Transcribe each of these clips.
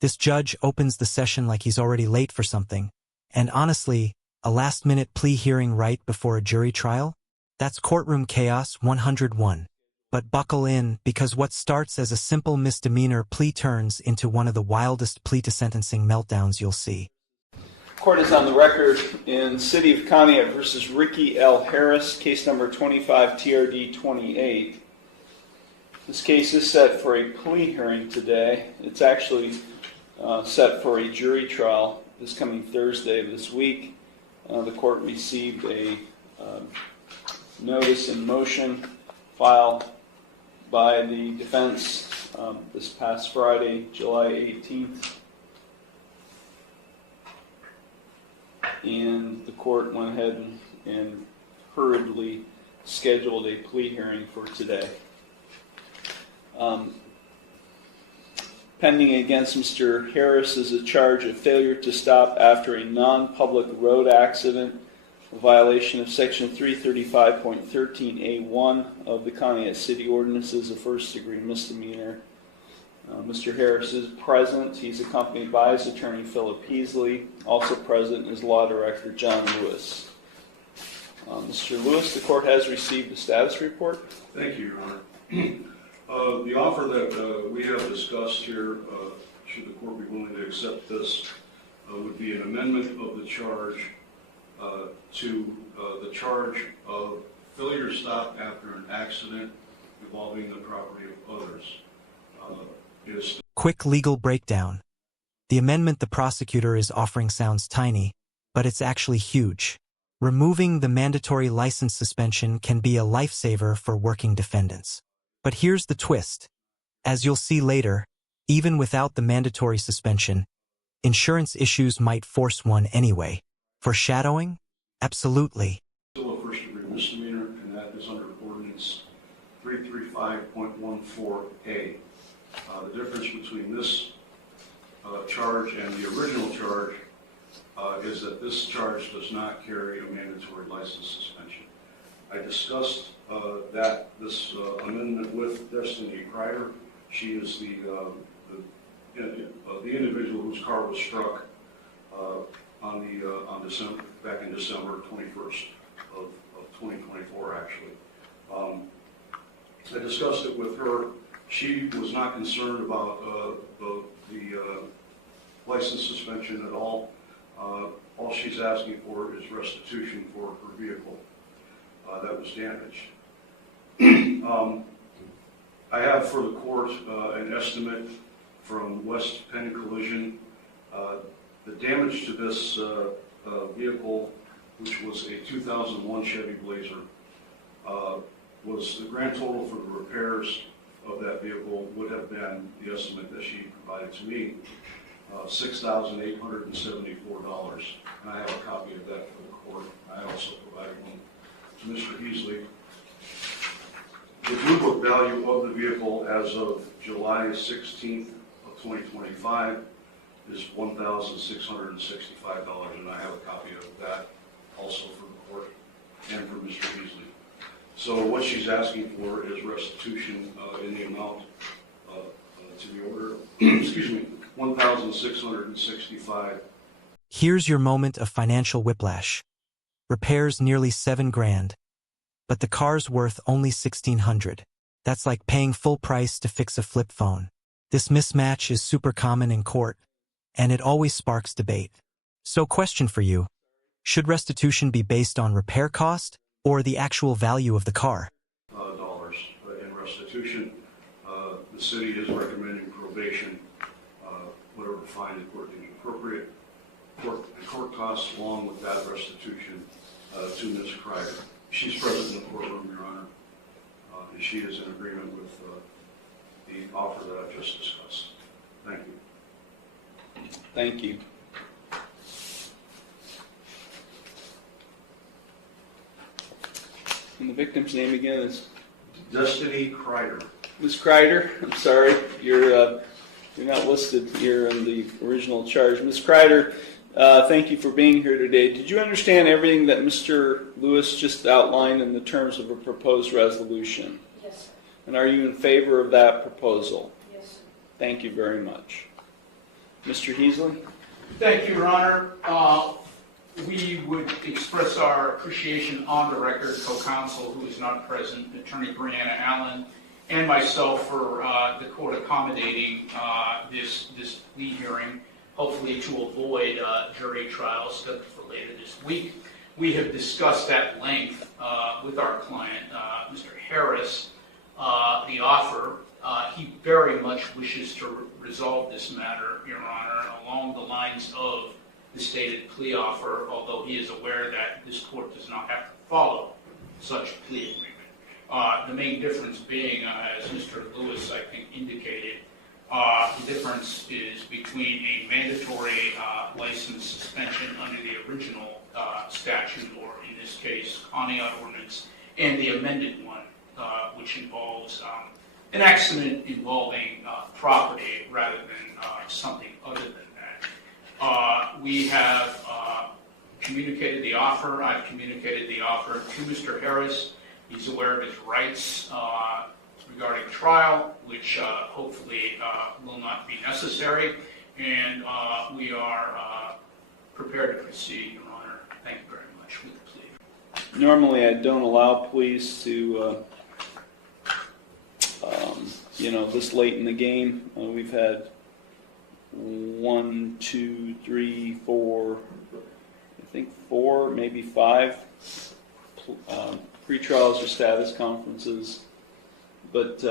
This judge opens the session like he's already late for something. And honestly, a last-minute plea hearing right before a jury trial? That's courtroom chaos 101. But buckle in, because what starts as a simple misdemeanor plea turns into one of the wildest plea-to-sentencing meltdowns you'll see. Court is on the record in City of Conneaut versus Ricky L. Harris, case number 25 TRD 28. This case is set for a plea hearing today. It's actually set for a jury trial this coming Thursday of this week. The court received a notice in motion filed by the defense this past Friday, July 18th. And the court went ahead and hurriedly scheduled a plea hearing for today. Pending against Mr. Harris is a charge of failure to stop after a non-public road accident, a violation of Section 335.13A1 of the Conneaut City Ordinances, a first-degree misdemeanor. Mr. Harris is present. He's accompanied by his attorney, Philip Heasley. Also present is Law Director John Lewis. Mr. Lewis, the court has received a status report. Thank you, Your Honor. The offer that we have discussed here, should the court be willing to accept this, would be an amendment of the charge to the charge of failure to stop after an accident involving the property of others. Quick legal breakdown. The amendment the prosecutor is offering sounds tiny, but it's actually huge. Removing the mandatory license suspension can be a lifesaver for working defendants. But here's the twist. As you'll see later, even without the mandatory suspension, insurance issues might force one anyway. Foreshadowing? Absolutely. Still a first-degree misdemeanor, and that is under Ordinance 335.14A. The difference between this charge and the original charge is that this charge does not carry a mandatory license suspension. I discussed this amendment with Destiny Kreider. She is the individual whose car was struck back in December 21st of 2024, actually. I discussed it with her. She was not concerned about the license suspension at all. All she's asking for is restitution for her vehicle that was damaged. I have for the court an estimate from West Penn Collision. The damage to this vehicle, which was a 2001 Chevy Blazer, was the grand total for the repairs of that vehicle would have been, the estimate that she provided to me, $6,874. And I have a copy of that for the court. I also provided one to Mr. Heasley. The Blue Book value of the vehicle as of July 16th of 2025 is $1,665, and I have a copy of that also for the court and for Mr. Heasley. So what she's asking for is restitution in the amount to the order, excuse me, $1,665. Here's your moment of financial whiplash. Repairs nearly $7,000, but the car's worth only $1,600. That's like paying full price to fix a flip phone. This mismatch is super common in court, and it always sparks debate. So question for you, should restitution be based on repair cost or the actual value of the car? Dollars in restitution. The city is recommending probation, whatever fine the court deems appropriate. The court costs along with that restitution to Ms. Kreider. She's present in the courtroom, Your Honor, and she is in agreement with the offer that I've just discussed. Thank you. Thank you. And the victim's name again is? Destiny Kreider. Ms. Kreider, I'm sorry, you're not listed here in the original charge. Ms. Kreider, thank you for being here today. Did you understand everything that Mr. Lewis just outlined in the terms of a proposed resolution? Yes, sir. And are you in favor of that proposal? Yes, sir. Thank you very much. Mr. Heasley? Thank you, Your Honor. We would express our appreciation on the record, co-counsel who is not present, Attorney Brianna Allen, and myself for the court accommodating this plea hearing, hopefully to avoid jury trials scheduled for later this week. We have discussed at length with our client, Mr. Harris, the offer. He very much wishes to resolve this matter, Your Honor, along the lines of the stated plea offer, although he is aware that this court does not have to follow such a plea agreement. The main difference being, as Mr. Lewis, I think, indicated, the difference is between a mandatory license suspension under the original statute, or in this case, Conneaut ordinance, and the amended one, which involves an accident involving property rather than something other than that. We have communicated the offer. I've communicated the offer to Mr. Harris. He's aware of his rights regarding trial, which hopefully will not be necessary, and we are prepared to proceed, Your Honor. Thank you very much with the plea. Normally, I don't allow pleas to, this late in the game. We've had 1, 2, 3, 4, I think 4, maybe 5 pre-trials or status conferences. But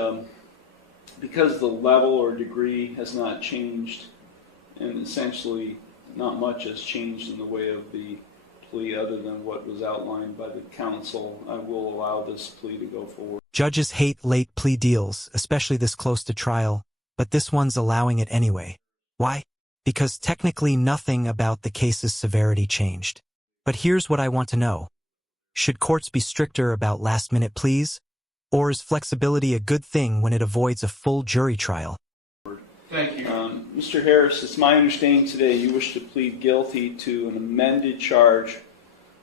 because the level or degree has not changed, and essentially not much has changed in the way of the plea other than what was outlined by the counsel, I will allow this plea to go forward. Judges hate late plea deals, especially this close to trial, but this one's allowing it anyway. Why? Because technically nothing about the case's severity changed. But here's what I want to know. Should courts be stricter about last-minute pleas? Or is flexibility a good thing when it avoids a full jury trial? Thank you. Mr. Harris, it's my understanding today you wish to plead guilty to an amended charge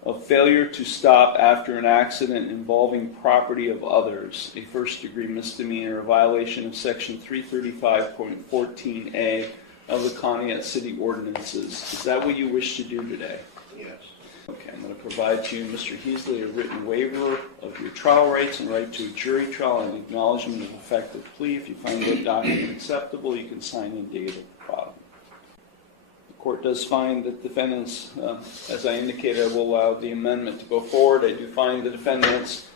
of failure to stop after an accident involving property of others, a first-degree misdemeanor, a violation of Section 335.14a of the Conneaut City Ordinances. Is that what you wish to do today? Yes. Okay, I'm going to provide to you, Mr. Heasley, a written waiver of your trial rights and right to a jury trial and acknowledgement of effective plea. If you find that document acceptable, you can sign and date at the bottom. The court does find that defendants, as I indicated, I will allow the amendment to go forward. I do find the defendant's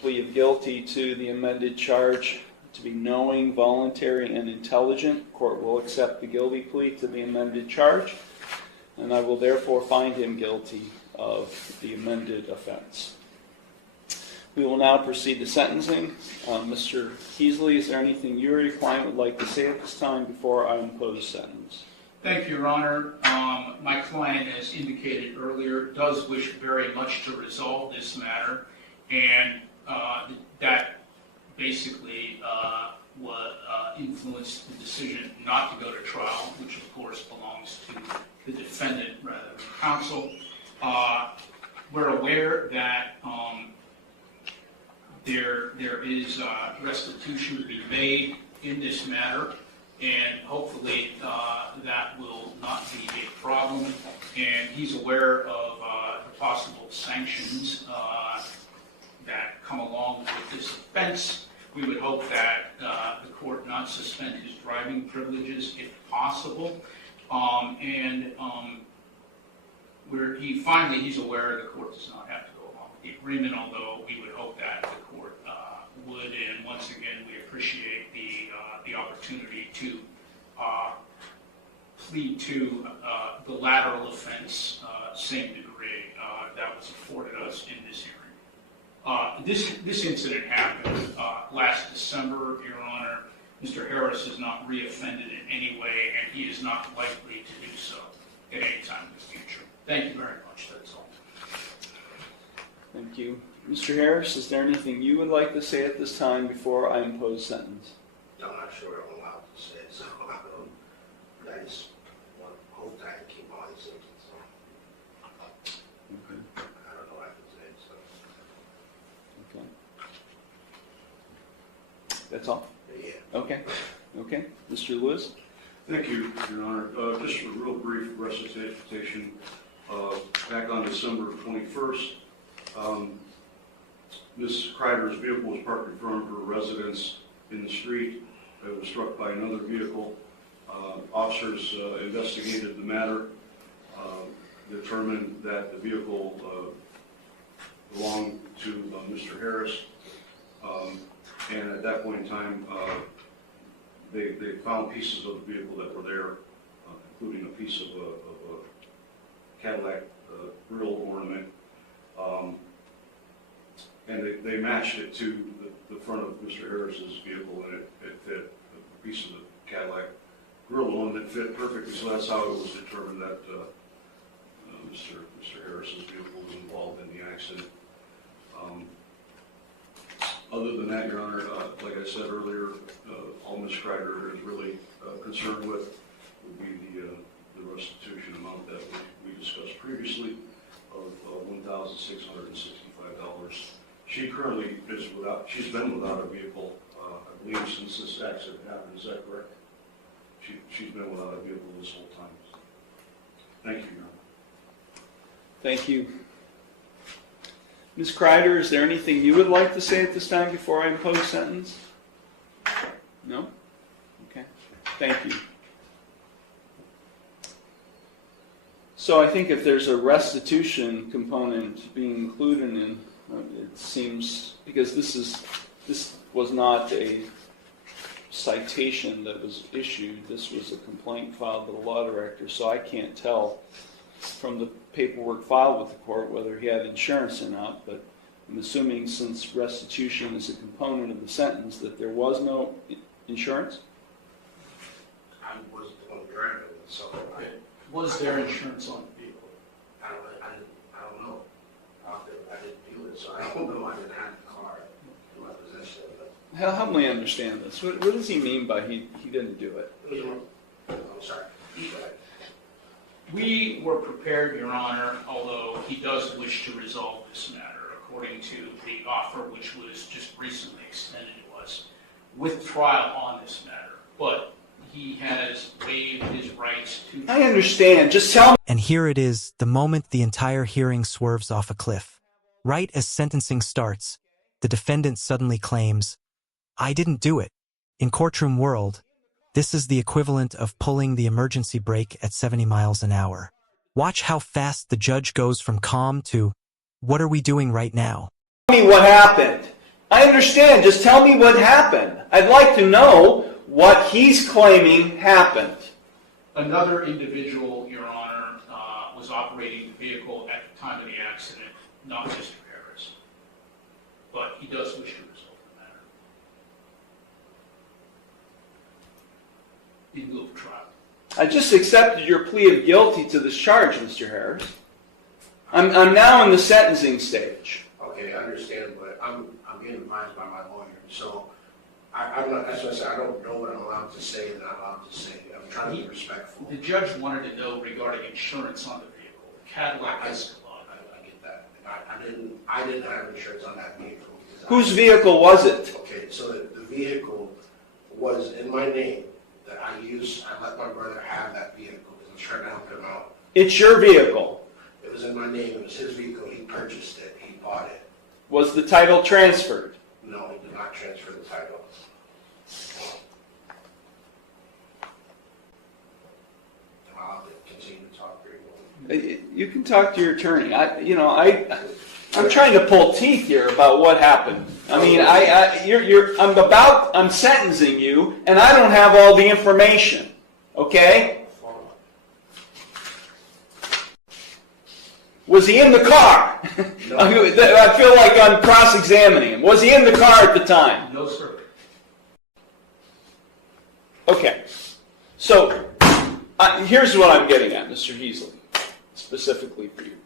plea of guilty to the amended charge to be knowing, voluntary, and intelligent. The court will accept the guilty plea to the amended charge, and I will therefore find him guilty of the amended offense. We will now proceed to sentencing. Mr. Heasley, is there anything you or your client would like to say at this time before I impose sentence? Thank you, Your Honor. My client, as indicated earlier, does wish very much to resolve this matter, and that basically what influenced the decision not to go to trial, which of course belongs to the defendant rather than counsel. We're aware that there is restitution to be made in this matter, and hopefully that will not be a problem. And he's aware of the possible sanctions that come along with this offense. We would hope that the court not suspend his driving privileges if possible. He's aware the court does not have to go along with the agreement, although we would hope that the court would. And once again, we appreciate the opportunity to plead to the lateral offense, same degree, that was afforded us in this hearing. This incident happened last December, Your Honor. Mr. Harris has not reoffended in any way, and he is not likely to do so at any time in the future. Thank you very much. That's all. Thank you. Mr. Harris, is there anything you would like to say at this time before I impose sentence? I'm not sure I'm allowed to say it, so I just want to hold tight and keep all these things. So. Okay. I don't know what I can say, so. Okay. That's all? Yeah. Okay. Okay. Mr. Lewis? Thank you, Your Honor. Just a real brief recitation. Back on December 21st, Ms. Kreider's vehicle was parked in front of her residence in the street. It was struck by another vehicle. Officers investigated the matter, determined that the vehicle belonged to Mr. Harris, and at that point in time, they found pieces of the vehicle that were there, including a piece of a Cadillac grill ornament, and they matched it to the front of Mr. Harris's vehicle, and it fit. A piece of the Cadillac grill ornament fit perfectly, so that's how it was determined that Mr. Harris's vehicle was involved in the accident. Other than that, Your Honor, like I said earlier, all Ms. Kreider is really concerned with would be the restitution amount that we discussed previously of $1,665. She currently is she's been without a vehicle, I believe, since this accident happened. Is that correct? She's been without a vehicle this whole time. Thank you, Your Honor. Thank you. Ms. Kreider, is there anything you would like to say at this time before I impose sentence? No? Okay. Thank you. So I think if there's a restitution component being included in, it seems, because this was not a citation that was issued, this was a complaint filed with the law director, so I can't tell from the paperwork filed with the court whether he had insurance or not, but I'm assuming since restitution is a component of the sentence that there was no insurance? I was the one driving it, so Was there insurance on the vehicle? I don't know. I didn't do it, so I don't know. I didn't have the car in my possession. Help me understand this. What does he mean by he didn't do it? I'm sorry. We were prepared, Your Honor, although he does wish to resolve this matter, according to the offer which was just recently extended to us, with trial on this matter. But he has waived his rights to... I understand. Just tell me. And here it is, the moment the entire hearing swerves off a cliff. Right as sentencing starts, the defendant suddenly claims, "I didn't do it." In courtroom world, this is the equivalent of pulling the emergency brake at 70 miles an hour. Watch how fast the judge goes from calm to, "What are we doing right now?" Tell me what happened. I understand. Just tell me what happened. I'd like to know what he's claiming happened. Another individual, Your Honor, was operating the vehicle at the time of the accident, not Mr. Harris. But he does wish to resolve the matter in lieu of trial. I just accepted your plea of guilty to this charge, Mr. Harris. I'm now in the sentencing stage. Okay, I understand, but I'm being advised by my lawyer, so I'm not. That's what I said. I don't know what I'm allowed to say and not allowed to say. I'm trying to be respectful. The judge wanted to know regarding insurance on the vehicle, the Cadillac Escalade. I get that. I didn't have insurance on that vehicle. Whose vehicle was it? Okay, so the vehicle was in my name that I used. I let my brother have that vehicle because I was trying to help him out. It's your vehicle. It was in my name. It was his vehicle. He purchased it. He bought it. Was the title transferred? No, he did not transfer the title. I'll continue to talk very well. You can talk to your attorney. I'm trying to pull teeth here about what happened. I mean, I'm sentencing you, and I don't have all the information. Okay? Was he in the car? No. I feel like I'm cross-examining him. Was he in the car at the time? No, sir. Okay. So, here's what I'm getting at, Mr. Heasley, specifically for you.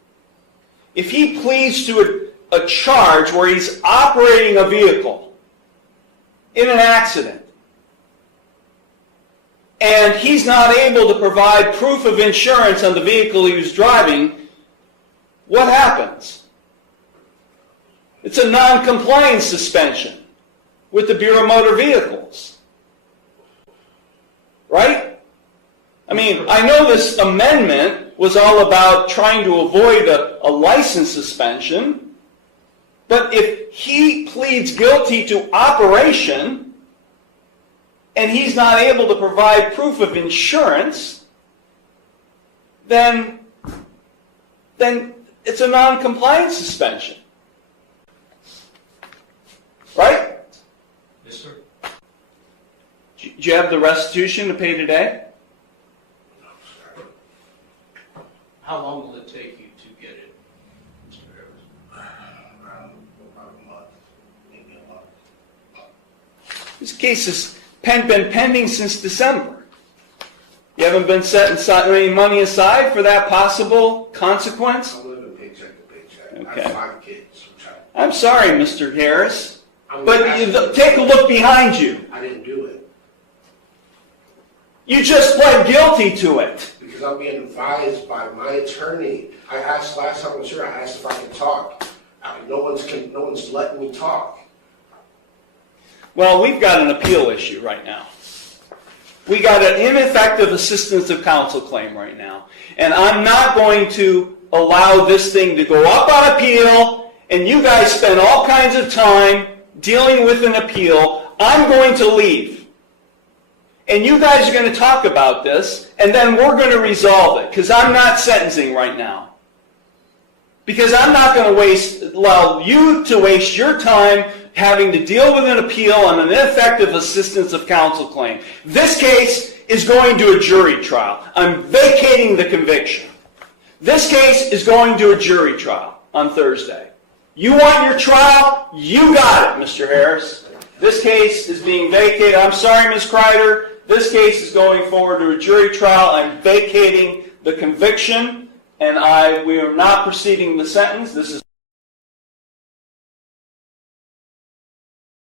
If he pleads to a charge where he's operating a vehicle in an accident, and he's not able to provide proof of insurance on the vehicle he was driving, what happens? It's a non-compliance suspension with the Bureau of Motor Vehicles. Right? I mean, I know this amendment was all about trying to avoid a license suspension, but if he pleads guilty to operation and he's not able to provide proof of insurance, then it's a non-compliance suspension. Right? Yes, sir. Do you have the restitution to pay today? How long will it take you to get it, Mr. Harris? Around about a month, maybe a month. This case has been pending since December. You haven't been setting any money aside for that possible consequence? I'm living paycheck to paycheck. Okay. I have 5 kids. I'm sorry, Mr. Harris, but asking take a look behind you. I didn't do it You just pled guilty to it. because I'm being advised by my attorney. I asked last time I was here, I asked if I could talk. No one's letting me talk. Well, we've got an appeal issue right now. We got an ineffective assistance of counsel claim right now. And I'm not going to allow this thing to go up on appeal, and you guys spend all kinds of time dealing with an appeal. I'm going to leave. And you guys are going to talk about this, and then we're going to resolve it, because I'm not sentencing right now. Because I'm not going to allow you to waste your time having to deal with an appeal on an ineffective assistance of counsel claim. This case is going to a jury trial. I'm vacating the conviction. This case is going to a jury trial on Thursday. You want your trial? You got it, Mr. Harris. This case is being vacated. I'm sorry, Ms. Kreider. This case is going forward to a jury trial. I'm vacating the conviction, and we are not proceeding the sentence. This is